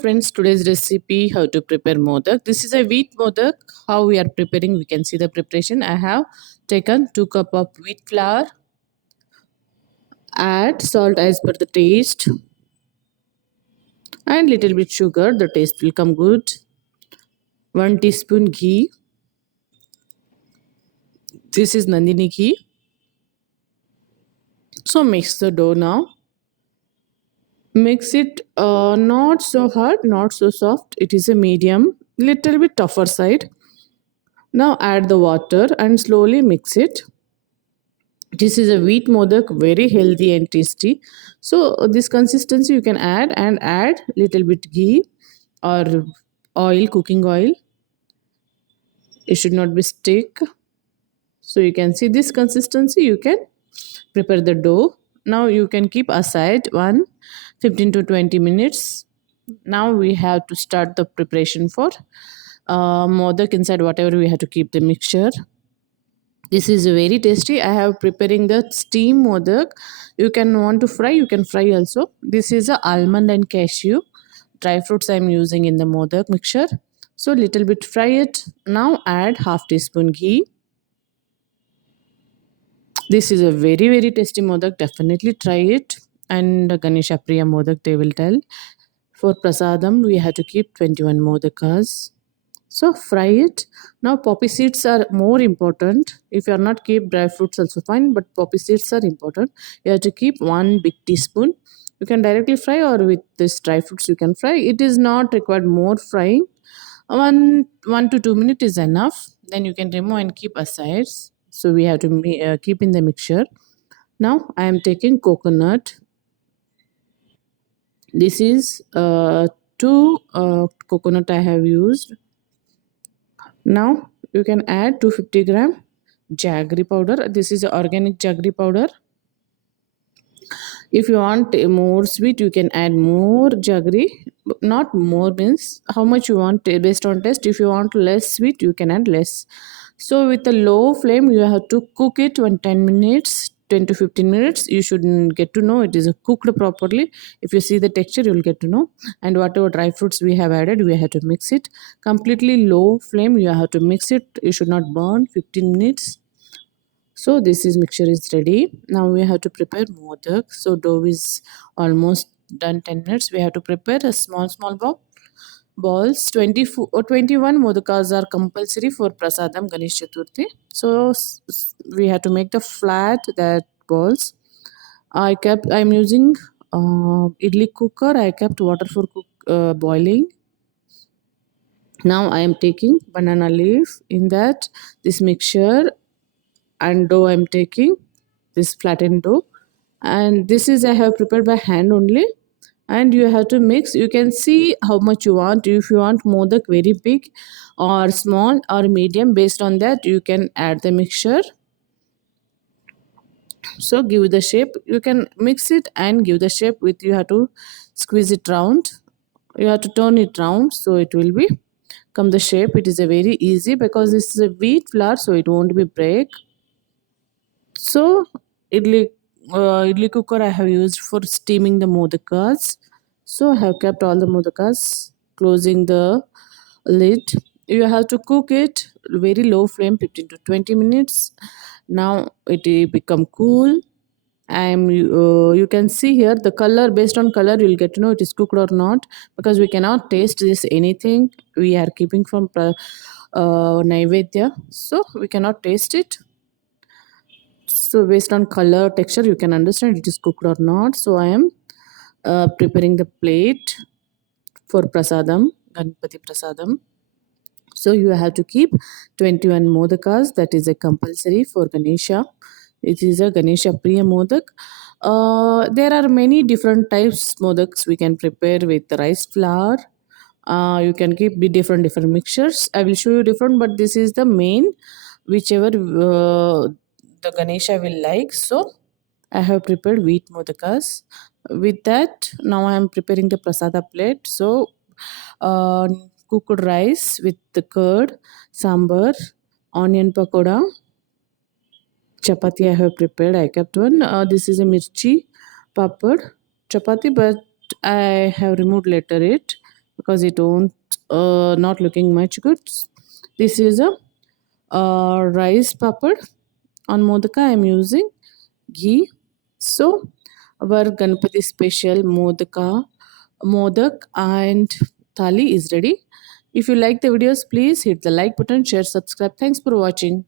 friends, today's recipe how to prepare modak. This is a wheat modak. How we are preparing, we can see the preparation. I have taken 2 cup of wheat flour, add salt as per the taste and little bit sugar, the taste will come good. 1 teaspoon ghee. This is Nandini ghee. So mix the dough now. Mix it not so hard, not so soft. It is a medium, little bit tougher side. Now add the water and slowly mix it. This is a wheat modak, very healthy and tasty. So this consistency you can add and add little bit ghee or oil, cooking oil. It should not be stick. So you can see this consistency, you can prepare the dough. Now you can keep aside 15 to 20 minutes. Now we have to start the preparation for modak. Inside whatever we have to keep the mixture. This is very tasty. I have preparing the steam modak. You can want to fry, you can fry also. This is a almond and cashew dry fruits I am using in the modak mixture. So little bit fry it. Now add half teaspoon ghee. This is a very tasty modak. Definitely try it. And Ganesh Priya modak they will tell. For prasadam we have to keep 21 modakas. So fry it. Now poppy seeds are more important. If you are not keep dry fruits also fine, but poppy seeds are important. You have to keep 1 big teaspoon. You can directly fry or with this dry fruits you can fry. It is not required more frying. 1 to 2 minutes is enough. Then you can remove and keep aside. So we have to keep in the mixture. Now I am taking coconut. This is 2 coconut I have used. Now you can add 250 gram jaggery powder. This is organic jaggery powder. If you want more sweet, you can add more jaggery. Not more means how much you want based on taste. If you want less sweet, you can add less. So with a low flame, you have to cook it 10 minutes. 10 to 15 minutes you should get to know it is cooked properly. If you see the texture you will get to know. And whatever dry fruits we have added, we have to mix it completely low flame. You have to mix it. You should not burn 15 minutes. So this is mixture is ready. Now we have to prepare modak. So dough is almost done. 10 minutes we have to prepare a small balls. 24 or 21 modakas are compulsory for prasadam Ganesh Chaturthi. So we have to make the flat that balls. I'm using idli cooker. I kept water for boiling. Now I am taking banana leaf. In that this mixture and dough I am taking this flattened dough, and this is I have prepared by hand only. And you have to mix. You can see how much you want. If you want modak very big or small or medium, based on that you can add the mixture. So give the shape. You can mix it and give the shape. With you have to squeeze it round. You have to turn it round so it will be come the shape. It is a very easy because this is a wheat flour, so it won't be break. So idli cooker I have used for steaming the modakas. So I have kept all the modakas, closing the lid. You have to cook it very low flame 15 to 20 minutes. Now it will become cool. You can see here the color. Based on color you will get to know it is cooked or not, because we cannot taste this anything. We are keeping from naivedya, so we cannot taste it. So based on color texture you can understand it is cooked or not. So I am preparing the plate for prasadam, Ganpati prasadam. So you have to keep 21 modakas. That is a compulsory for Ganesha. It is a Ganesha Priya modak. There are many different types modaks we can prepare with rice flour. You can keep the different mixtures. I will show you different, but this is the main whichever the Ganesha will like. So I have prepared wheat modakas. With that, now I am preparing the prasada plate. So cooked rice with the curd, sambar, onion pakoda, chapati I have prepared. I kept one. This is a mirchi papad chapati, but I have removed later it. because it don't not looking much good. This is a rice papad. On modaka I am using ghee. So our Ganpati special modak and thali is ready. If you like the videos, please hit the like button, share, subscribe. Thanks for watching.